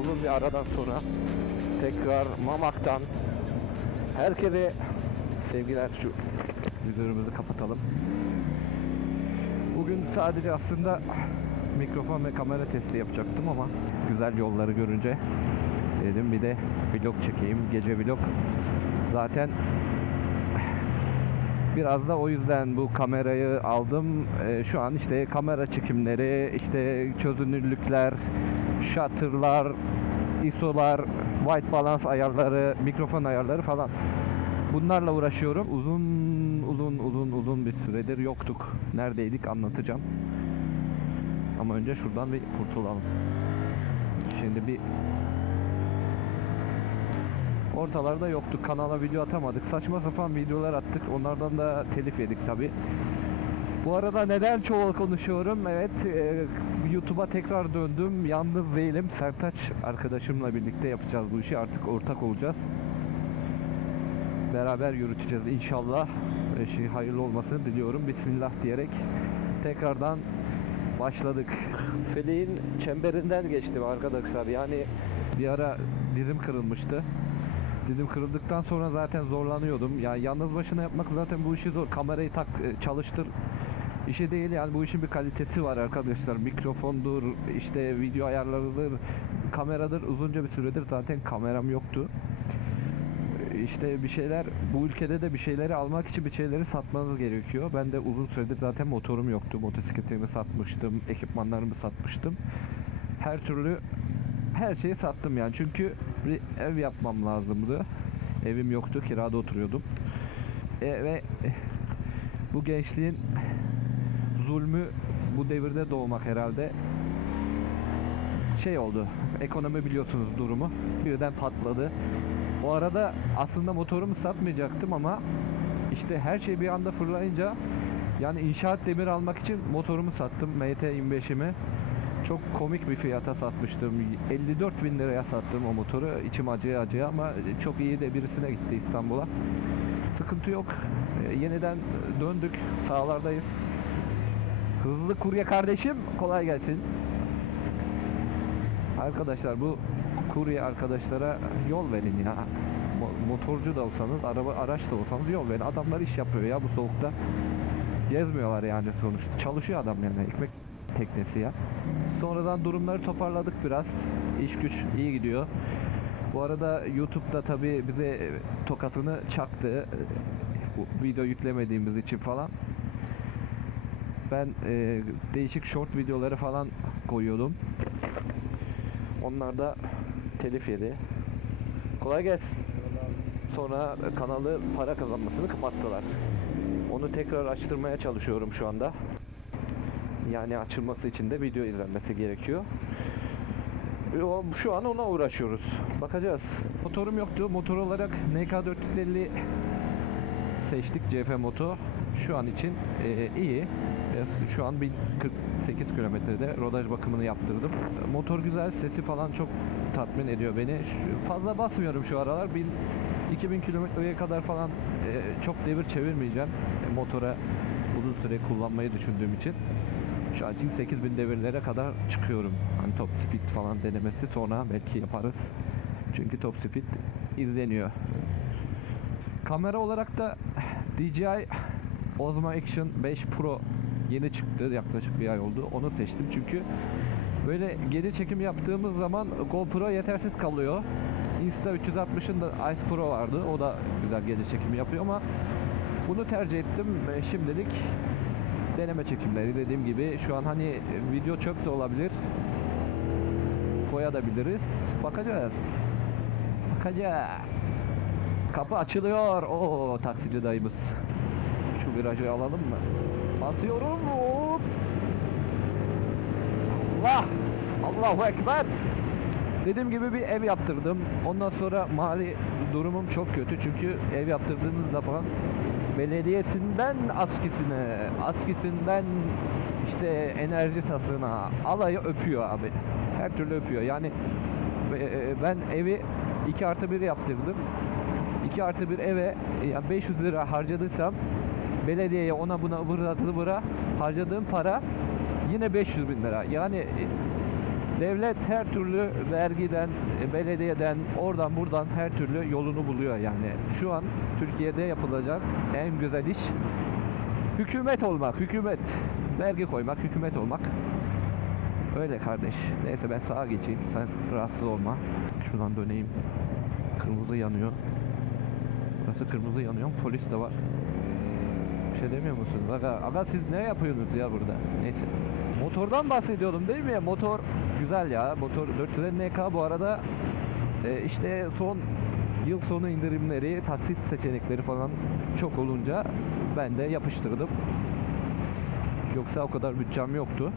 Uzun bir aradan sonra tekrar Mamak'tan herkese sevgiler şu yüzlerimizi kapatalım. Bugün sadece aslında mikrofon ve kamera testi yapacaktım ama güzel yolları görünce dedim bir de vlog çekeyim. Gece vlog. Zaten Biraz da o yüzden bu kamerayı aldım. Ee, şu an işte kamera çekimleri, işte çözünürlükler, shutter'lar, ISO'lar, white balance ayarları, mikrofon ayarları falan. Bunlarla uğraşıyorum. Uzun uzun uzun uzun bir süredir yoktuk. Neredeydik anlatacağım. Ama önce şuradan bir kurtulalım. Şimdi bir ortalarda yoktu. Kanala video atamadık. Saçma sapan videolar attık. Onlardan da telif yedik tabi. Bu arada neden çoğul konuşuyorum? Evet, e, YouTube'a tekrar döndüm. Yalnız değilim. Sertaç arkadaşımla birlikte yapacağız bu işi. Artık ortak olacağız. Beraber yürüteceğiz inşallah. Şey hayırlı olmasını diliyorum. Bismillah diyerek tekrardan başladık. Feleğin çemberinden geçtim arkadaşlar. Yani bir ara dizim kırılmıştı. Dizim kırıldıktan sonra zaten zorlanıyordum. Yani yalnız başına yapmak zaten bu işi zor. Kamerayı tak e, çalıştır işi değil yani bu işin bir kalitesi var arkadaşlar. Mikrofondur, işte video ayarlarıdır, kameradır. Uzunca bir süredir zaten kameram yoktu. E, İşte bir şeyler bu ülkede de bir şeyleri almak için bir şeyleri satmanız gerekiyor. Ben de uzun süredir zaten motorum yoktu. Motosikletimi satmıştım, ekipmanlarımı satmıştım. Her türlü her şeyi sattım yani. Çünkü bir ev yapmam lazımdı. Evim yoktu, kirada oturuyordum. E, ve bu gençliğin zulmü bu devirde doğmak herhalde şey oldu. Ekonomi biliyorsunuz durumu. Birden patladı. O arada aslında motorumu satmayacaktım ama işte her şey bir anda fırlayınca yani inşaat demir almak için motorumu sattım. MT25'imi. Çok komik bir fiyata satmıştım. 54 bin liraya sattım o motoru. İçim acıya acıya ama çok iyi de birisine gitti İstanbul'a. Sıkıntı yok. Ee, yeniden döndük. Sağlardayız. Hızlı kurye kardeşim kolay gelsin. Arkadaşlar bu kurye arkadaşlara yol verin ya. Mo- Motorcu da olsanız, araba araç da olsanız yol verin. Adamlar iş yapıyor ya bu soğukta. Gezmiyorlar yani sonuçta. Çalışıyor adam yani ekmek teknesi ya. Sonradan durumları toparladık biraz. İş güç iyi gidiyor. Bu arada YouTube'da tabi bize tokatını çaktı. Bu video yüklemediğimiz için falan. Ben e, değişik short videoları falan koyuyordum. Onlar da telif yedi. Kolay gelsin. Sonra kanalı para kazanmasını kapattılar. Onu tekrar açtırmaya çalışıyorum şu anda. Yani açılması için de video izlenmesi gerekiyor. E, Şu an ona uğraşıyoruz. Bakacağız. Motorum yoktu. Motor olarak NK450 seçtik CF Moto. Şu an için e, iyi. Şu an 1048 kilometrede rodaj bakımını yaptırdım. Motor güzel, sesi falan çok tatmin ediyor beni. Fazla basmıyorum şu aralar. 1000 2000 kilometreye kadar falan e, çok devir çevirmeyeceğim. E, motora uzun süre kullanmayı düşündüğüm için. Şu an için 8000 devirlere kadar çıkıyorum. Hani top speed falan denemesi sonra belki yaparız. Çünkü top speed izleniyor. Kamera olarak da DJI Osmo Action 5 Pro yeni çıktı. Yaklaşık bir ay oldu. Onu seçtim çünkü böyle geri çekim yaptığımız zaman GoPro yetersiz kalıyor. Insta 360'ın da Ice Pro vardı. O da güzel geri çekim yapıyor ama bunu tercih ettim. Şimdilik deneme çekimleri dediğim gibi şu an hani video çöp de olabilir. Koyabiliriz. Bakacağız. Bakacağız. Kapı açılıyor. Oo taksici dayımız. Şu virajı alalım mı? Basıyorum. Hop. Allah! Allahu Ekber! Dediğim gibi bir ev yaptırdım. Ondan sonra mali durumum çok kötü çünkü ev yaptırdığınız zaman belediyesinden askisine, askisinden işte enerji tasına alayı öpüyor abi. Her türlü öpüyor. Yani e, ben evi 2 artı 1 yaptırdım. 2 artı bir eve e, yani 500 lira harcadıysam belediyeye ona buna ıvıra zıvıra harcadığım para yine 500 bin lira. Yani e, devlet her türlü vergiden, e, belediyeden, oradan buradan her türlü yolunu buluyor yani. Şu an Türkiye'de yapılacak en güzel iş hükümet olmak, hükümet. Vergi koymak, hükümet olmak. Öyle kardeş. Neyse ben sağa geçeyim. Sen rahatsız olma. Şuradan döneyim. Kırmızı yanıyor. Burası kırmızı yanıyor. Polis de var. Bir şey demiyor musunuz? Aga, aga siz ne yapıyorsunuz ya burada? Neyse. Motordan bahsediyordum değil mi? Motor güzel ya. Motor 450 NK bu arada e, işte son yıl sonu indirimleri, taksit seçenekleri falan çok olunca ben de yapıştırdım. Yoksa o kadar bütçem yoktu.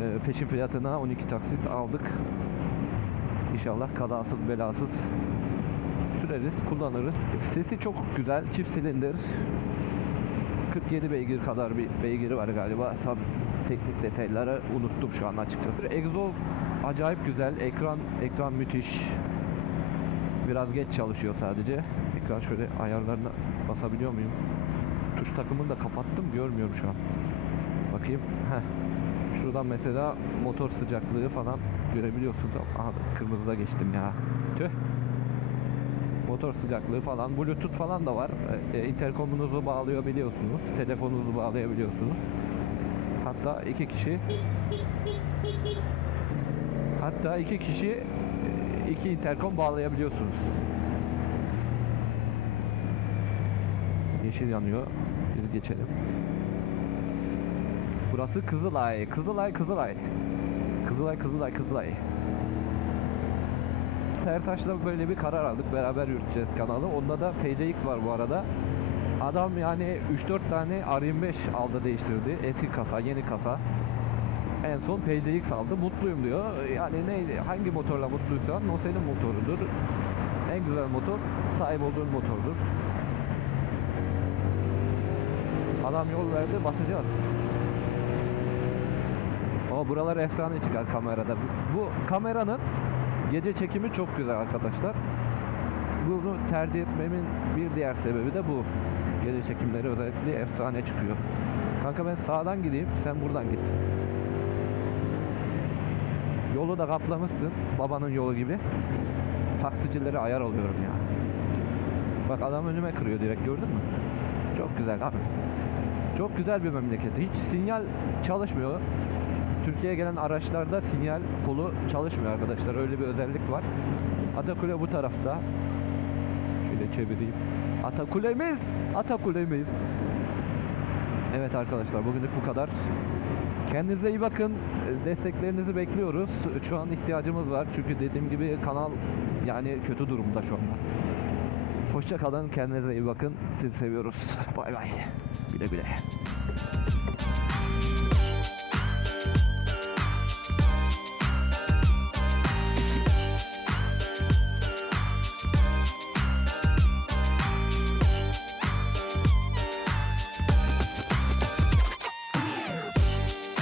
E, peşin fiyatına 12 taksit aldık. İnşallah kazasız belasız süreriz, kullanırız. Sesi çok güzel, çift silindir. 47 beygir kadar bir beygiri var galiba. Tam teknik detayları unuttum şu an açıkçası. Egzoz acayip güzel. Ekran ekran müthiş. Biraz geç çalışıyor sadece. Ekran şöyle ayarlarına basabiliyor muyum? Tuş takımını da kapattım görmüyorum şu an. Bakayım. Heh. Şuradan mesela motor sıcaklığı falan görebiliyorsunuz. Aha kırmızıda geçtim ya. Tüh motor sıcaklığı falan bluetooth falan da var. E, e, interkomunuzu bağlıyor biliyorsunuz telefonunuzu bağlayabiliyorsunuz. Hatta iki kişi hatta iki kişi e, iki interkom bağlayabiliyorsunuz. Yeşil yanıyor biz geçelim. Burası Kızılay Kızılay Kızılay. Kızılay Kızılay Kızılay Sertaç'la böyle bir karar aldık. Beraber yürüteceğiz kanalı. Onda da PCX var bu arada. Adam yani 3-4 tane R25 aldı değiştirdi. Eski kasa, yeni kasa. En son PCX aldı. Mutluyum diyor. Yani ne hangi motorla mutluysan o senin motorudur. En güzel motor sahip olduğun motordur. Adam yol verdi basacağız. O buralar efsane çıkar kamerada. Bu kameranın Gece çekimi çok güzel arkadaşlar. Bunu tercih etmemin bir diğer sebebi de bu. Gece çekimleri özellikle efsane çıkıyor. Kanka ben sağdan gideyim, sen buradan git. Yolu da kaplamışsın, babanın yolu gibi. Taksicilere ayar oluyorum ya. Bak adam önüme kırıyor direkt gördün mü? Çok güzel abi. Çok güzel bir memleket. Hiç sinyal çalışmıyor. Türkiye'ye gelen araçlarda sinyal kolu çalışmıyor arkadaşlar. Öyle bir özellik var. Atakule bu tarafta. Şöyle çevireyim. Atakulemiz! Atakulemiz! Evet arkadaşlar bugünlük bu kadar. Kendinize iyi bakın. Desteklerinizi bekliyoruz. Şu an ihtiyacımız var. Çünkü dediğim gibi kanal yani kötü durumda şu anda. Hoşça kalın. Kendinize iyi bakın. Sizi seviyoruz. Bay bay. Güle güle.